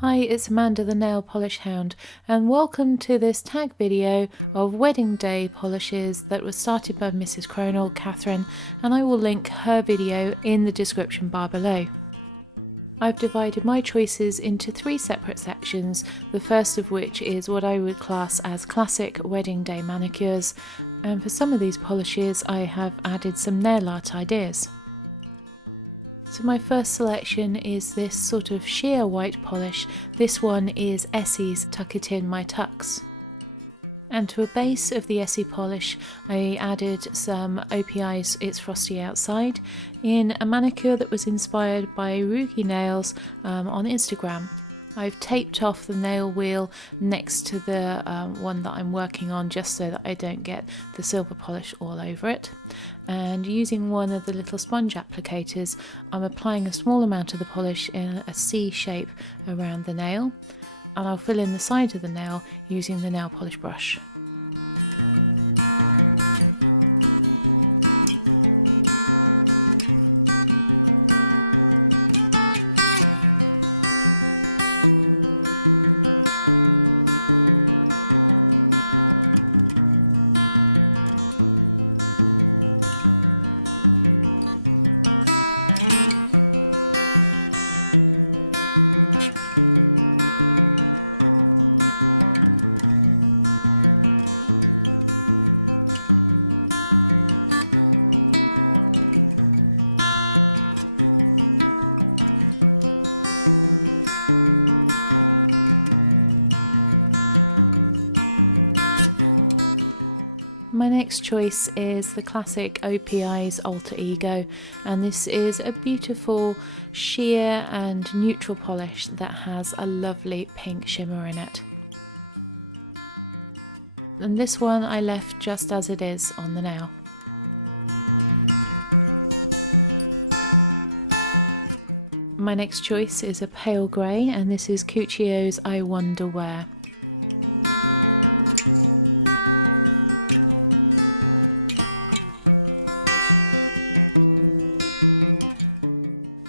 Hi, it's Amanda the Nail Polish Hound, and welcome to this tag video of wedding day polishes that was started by Mrs. Cronal, Catherine, and I will link her video in the description bar below. I've divided my choices into three separate sections, the first of which is what I would class as classic wedding day manicures, and for some of these polishes I have added some nail art ideas. So my first selection is this sort of sheer white polish. This one is Essie's Tuck It In My Tucks. And to a base of the Essie polish I added some OPI's It's Frosty Outside in a manicure that was inspired by Rugi Nails on Instagram. I've taped off the nail wheel next to the one that I'm working on just so that I don't get the silver polish all over it. And using one of the little sponge applicators, I'm applying a small amount of the polish in a C shape around the nail, and I'll fill in the side of the nail using the nail polish brush. My next choice is the classic OPI's Alter Ego, and this is a beautiful sheer and neutral polish that has a lovely pink shimmer in it. And this one I left just as it is on the nail. My next choice is a pale grey, and this is Cuccio's I Wonder Where.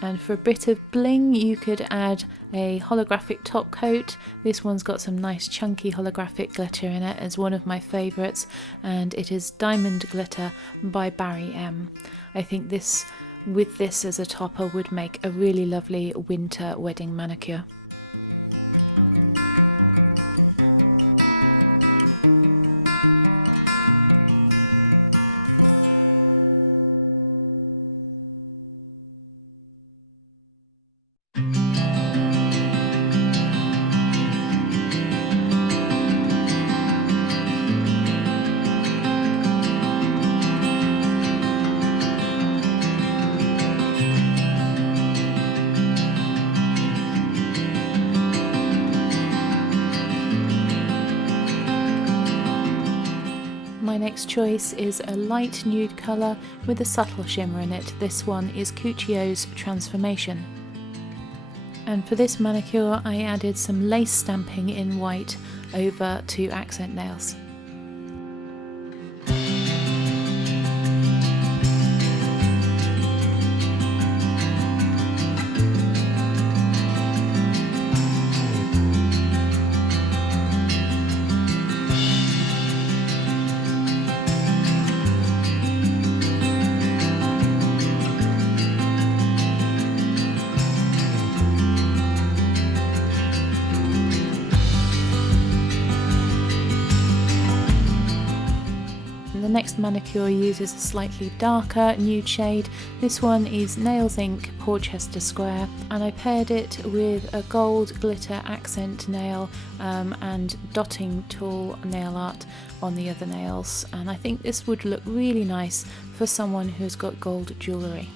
And for a bit of bling you could add a holographic top coat. This one's got some nice chunky holographic glitter in it as one of my favourites, and it is Diamond Glitter by Barry M. I think this, with this as a topper, would make a really lovely winter wedding manicure. My next choice is a light nude colour with a subtle shimmer in it. This one is Cuccio's Transformation. And for this manicure I added some lace stamping in white over two accent nails. The next manicure uses a slightly darker nude shade. This one is Nails Inc Porchester Square, and I paired it with a gold glitter accent nail and dotting tool nail art on the other nails, and I think this would look really nice for someone who's got gold jewellery.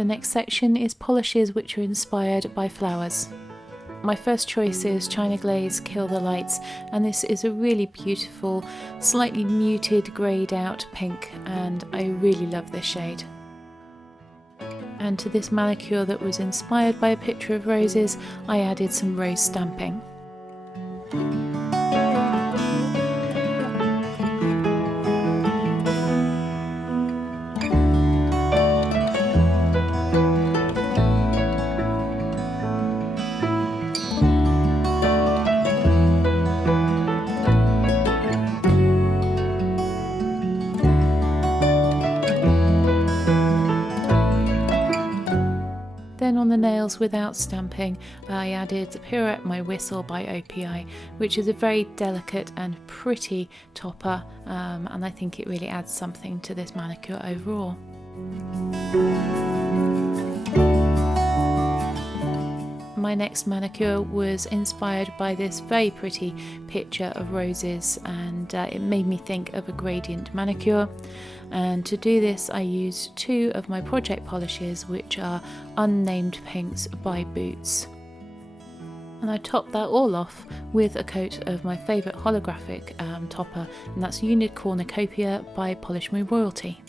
The next section is polishes which are inspired by flowers. My first choice is China Glaze Kill the Lights, and this is a really beautiful, slightly muted greyed out pink, and I really love this shade. And to this manicure that was inspired by a picture of roses, I added some rose stamping. Then on the nails without stamping, I added Pirouette My Whistle by OPI, which is a very delicate and pretty topper, and I think it really adds something to this manicure overall. My next manicure was inspired by this very pretty picture of roses, and it made me think of a gradient manicure. And to do this I used two of my project polishes, which are Unnamed Pinks by Boots. And I topped that all off with a coat of my favourite holographic topper, and that's Unicornucopia by Polish Me Royalty.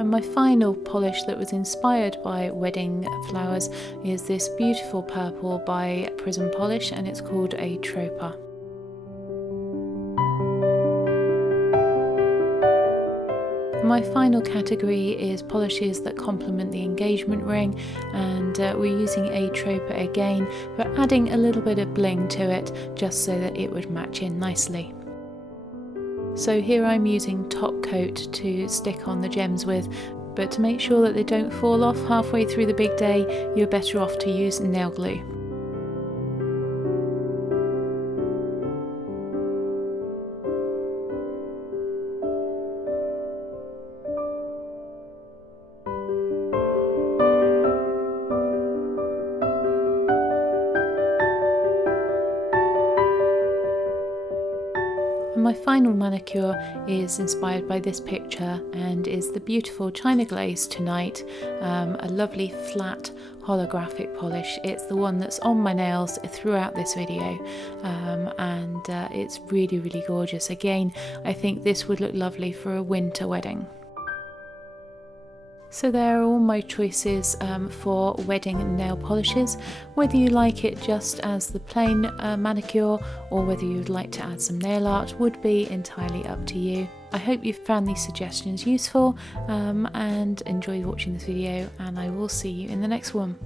And my final polish that was inspired by wedding flowers is this beautiful purple by Prism Polish, and it's called Atropa. My final category is polishes that complement the engagement ring, and we're using Atropa again, but adding a little bit of bling to it just so that it would match in nicely. So here I'm using top coat to stick on the gems with, but to make sure that they don't fall off halfway through the big day, you're better off to use nail glue. And my final manicure is inspired by this picture and is the beautiful China Glaze Tonight, a lovely flat holographic polish. It's the one that's on my nails throughout this video, and it's really, really gorgeous. Again, I think this would look lovely for a winter wedding. So there are all my choices for wedding nail polishes. Whether you like it just as the plain manicure or whether you'd like to add some nail art would be entirely up to you. I hope you've found these suggestions useful and enjoyed watching this video, and I will see you in the next one.